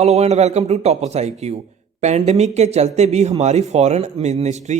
Hello and welcome to toppers IQ। Pandemic के चलते भी हमारी फॉरेन मिनिस्ट्री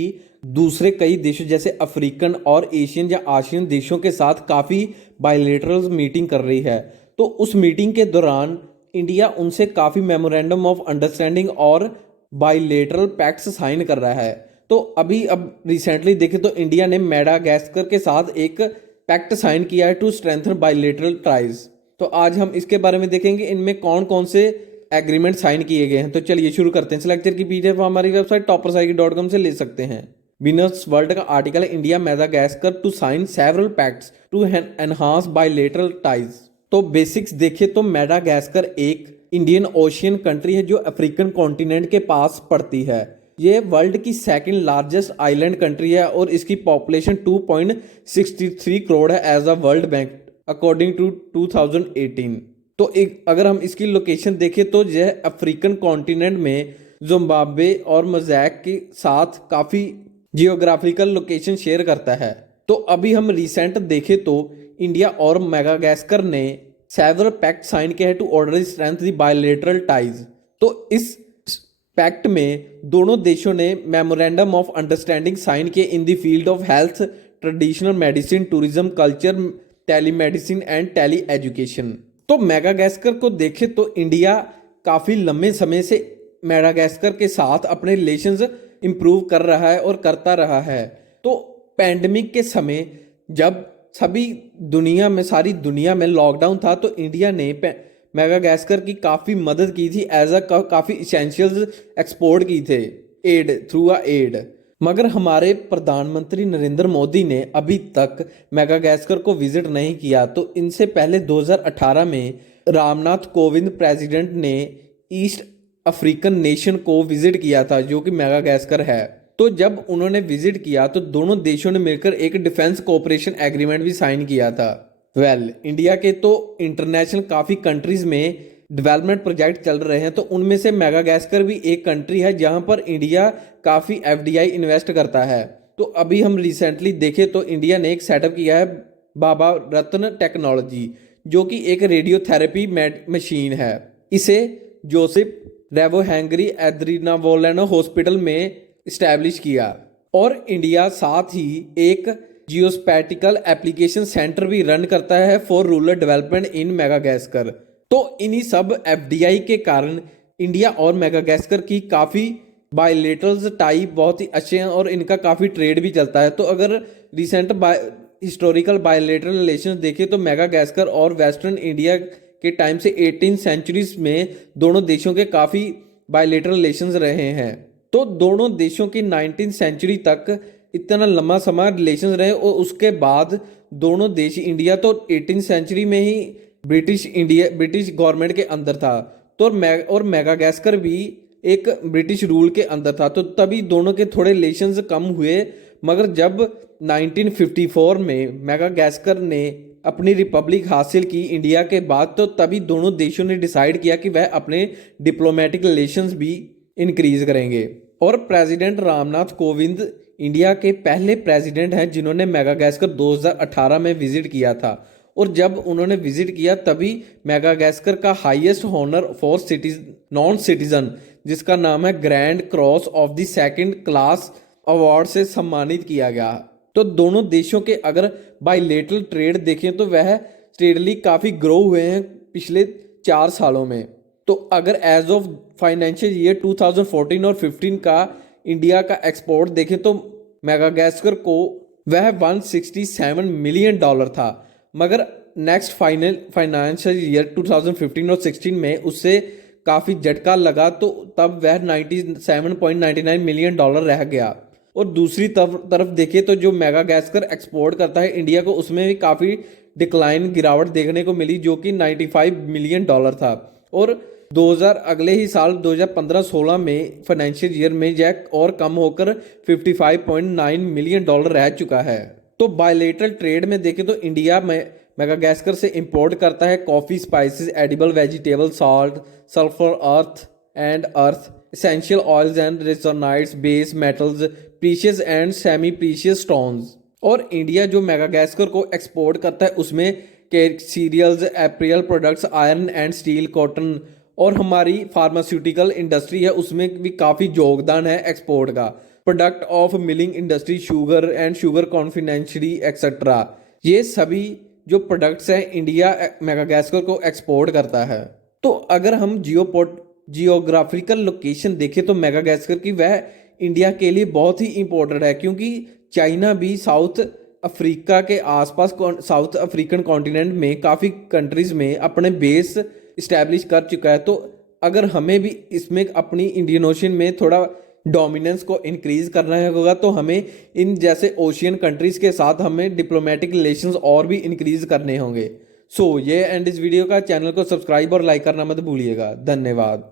दूसरे कई देशों जैसे अफ्रीकन और एशियन या आशियन देशों के साथ काफ़ी बायलेटरल मीटिंग कर रही है। तो उस मीटिंग के दौरान इंडिया उनसे काफ़ी मेमोरेंडम ऑफ अंडरस्टैंडिंग और बायलेटरल पैक्ट्स साइन कर रहा है। तो अभी अब रिसेंटली देखें तो इंडिया ने मेडागास्कर के साथ एक पैक्ट साइन किया है टू स्ट्रेंथन बायलेटरल टाइज। तो आज हम इसके बारे में देखेंगे इनमें कौन कौन से एग्रीमेंट साइन किए गए हैं। तो चलिए शुरू करते हैं। इस लेक्चर की PDF हमारी वेबसाइट toppersIQ.com से ले सकते हैं। बिजनेस वर्ल्ड का आर्टिकल है India Madagascar to sign several pacts to enhance bilateral ties. तो बेसिक्स देखें तो मेडागास्कर एक इंडियन ओशियन कंट्री है जो अफ्रीकन कॉन्टिनेंट के पास पड़ती है। ये वर्ल्ड की सेकंड लार्जेस्ट आइलैंड कंट्री है और इसकी पॉपुलेशन 2.63 करोड़ है as a World Bank according to 2018। तो एक अगर हम इसकी लोकेशन देखें तो यह अफ्रीकन कॉन्टिनेंट में जिम्बाब्वे और मोज़ैक के साथ काफ़ी जियोग्राफिकल लोकेशन शेयर करता है। तो अभी हम रिसेंट देखें तो इंडिया और मेडागास्कर ने सेवरल पैक्ट साइन किया है to order strength the bilateral ties. तो इस पैक्ट में दोनों देशों ने मेमोरेंडम ऑफ अंडरस्टैंडिंग साइन किए in the field of health, traditional medicine, tourism, culture, telemedicine and tele education. तो मेडागास्कर को देखें तो इंडिया काफ़ी लंबे समय से मेडागास्कर के साथ अपने रिलेशंस इंप्रूव कर रहा है और करता रहा है। तो पैंडमिक के समय जब सारी दुनिया में लॉकडाउन था तो इंडिया ने मेडागास्कर की काफ़ी मदद की थी एज अ काफ़ी इसेंशियल्स एक्सपोर्ट की थे एड थ्रू अ एड। मगर हमारे प्रधानमंत्री नरेंद्र मोदी ने अभी तक मेडागास्कर को विजिट नहीं किया। तो इनसे पहले 2018 में रामनाथ कोविंद प्रेसिडेंट ने ईस्ट अफ्रीकन नेशन को विजिट किया था जो कि मेडागास्कर है। तो जब उन्होंने विजिट किया तो दोनों देशों ने मिलकर एक डिफेंस कोऑपरेशन एग्रीमेंट भी साइन किया था। इंडिया के तो इंटरनेशनल काफ़ी कंट्रीज में डेवलपमेंट प्रोजेक्ट चल रहे हैं। तो उनमें से मेडागास्कर भी एक कंट्री है जहां पर इंडिया काफ़ी FDI इन्वेस्ट करता है। तो अभी हम रिसेंटली देखें तो इंडिया ने एक सेटअप किया है बाबा रत्न टेक्नोलॉजी जो कि एक रेडियोथेरेपी मशीन है। इसे जोसेफ रेवो हैंगरी एड्रीनावोलेनो हॉस्पिटल में इस्टेब्लिश किया और इंडिया साथ ही एक जियोस्पैटिकल एप्लीकेशन सेंटर भी रन करता है for rural development in Madagascar. तो इन्हीं सब FDI के कारण इंडिया और मेडागास्कर की काफ़ी बायलेटरल टाई बहुत ही अच्छे हैं और इनका काफ़ी ट्रेड भी चलता है। तो अगर रिसेंट हिस्टोरिकल बायलेटरल रिलेशंस देखें तो मेडागास्कर और वेस्टर्न इंडिया के टाइम से 18 सेंचुरीज में दोनों देशों के काफ़ी बायलेटरल रिलेशंस रहे हैं। तो दोनों देशों की 19th सेंचुरी तक इतना लंबा समय रिलेशंस रहे और उसके बाद दोनों देश इंडिया तो 18th सेंचुरी में ही ब्रिटिश गवर्नमेंट के अंदर था तो और मेडागास्कर भी एक ब्रिटिश रूल के अंदर था। तो तभी दोनों के थोड़े रिलेशंस कम हुए। मगर जब 1954 में मेडागास्कर ने अपनी रिपब्लिक हासिल की इंडिया के बाद तो तभी दोनों देशों ने डिसाइड किया कि वह अपने डिप्लोमेटिक रिलेशंस भी इंक्रीज करेंगे। और प्रेसिडेंट रामनाथ कोविंद इंडिया के पहले प्रेसिडेंट हैं जिन्होंने मेडागास्कर 2018 में विजिट किया था। और जब उन्होंने विजिट किया तभी मेडागास्कर का highest honour for non citizen जिसका नाम है grand cross of the second class award से सम्मानित किया गया। तो दोनों देशों के अगर बायलेटरल ट्रेड देखें तो वह स्टेडली काफ़ी ग्रो हुए हैं पिछले 4 सालों में। तो अगर एज ऑफ फाइनेंशियल ईयर 2014 और 15 का इंडिया का एक्सपोर्ट देखें तो मेडागास्कर को वह $167 मिलियन था। मगर नेक्स्ट फाइनेंशियल ईयर 2015 और 16 में उससे काफ़ी झटका लगा तो तब वह $97.99 मिलियन रह गया। और दूसरी तरफ देखें तो जो मेडागास्कर एक्सपोर्ट करता है इंडिया को उसमें भी काफ़ी गिरावट देखने को मिली जो कि $95 मिलियन था। और 2000 अगले ही साल 2015-16 में फाइनेंशियल ईयर में यह और कम होकर $55.9 मिलियन रह चुका है। तो बायलेटरल ट्रेड में देखें तो इंडिया में मेडागास्कर से इंपोर्ट करता है coffee, spices, edible vegetable, salt, sulphur, earth essential oils and resinoids, base metals, precious and semi precious stones. और इंडिया जो मेडागास्कर को एक्सपोर्ट करता है उसमें cereals, apparel products, iron and steel, cotton और हमारी फार्मास्यूटिकल इंडस्ट्री है उसमें भी काफ़ी योगदान है एक्सपोर्ट का। Product of milling industry, sugar and sugar confectionery etcetera, ये सभी जो प्रोडक्ट्स हैं इंडिया मेडागास्कर को एक्सपोर्ट करता है। तो अगर हम जियोग्राफिकल लोकेशन देखें तो मेडागास्कर की वह इंडिया के लिए बहुत ही इंपॉर्टेंट है, क्योंकि चाइना भी साउथ अफ्रीका के आसपास साउथ अफ्रीकन कॉन्टिनेंट में काफ़ी कंट्रीज़ में अपने बेस इस्टेब्लिश कर चुका है। तो अगर हमें भी इसमें अपनी इंडियन ओशन में थोड़ा डोमिनेंस को इंक्रीज करना होगा तो हमें इन जैसे ओशियन कंट्रीज के साथ हमें डिप्लोमेटिक रिलेशंस और भी इंक्रीज करने होंगे। सो ये एंड इस वीडियो का, चैनल को सब्सक्राइब और लाइक करना मत भूलिएगा। धन्यवाद।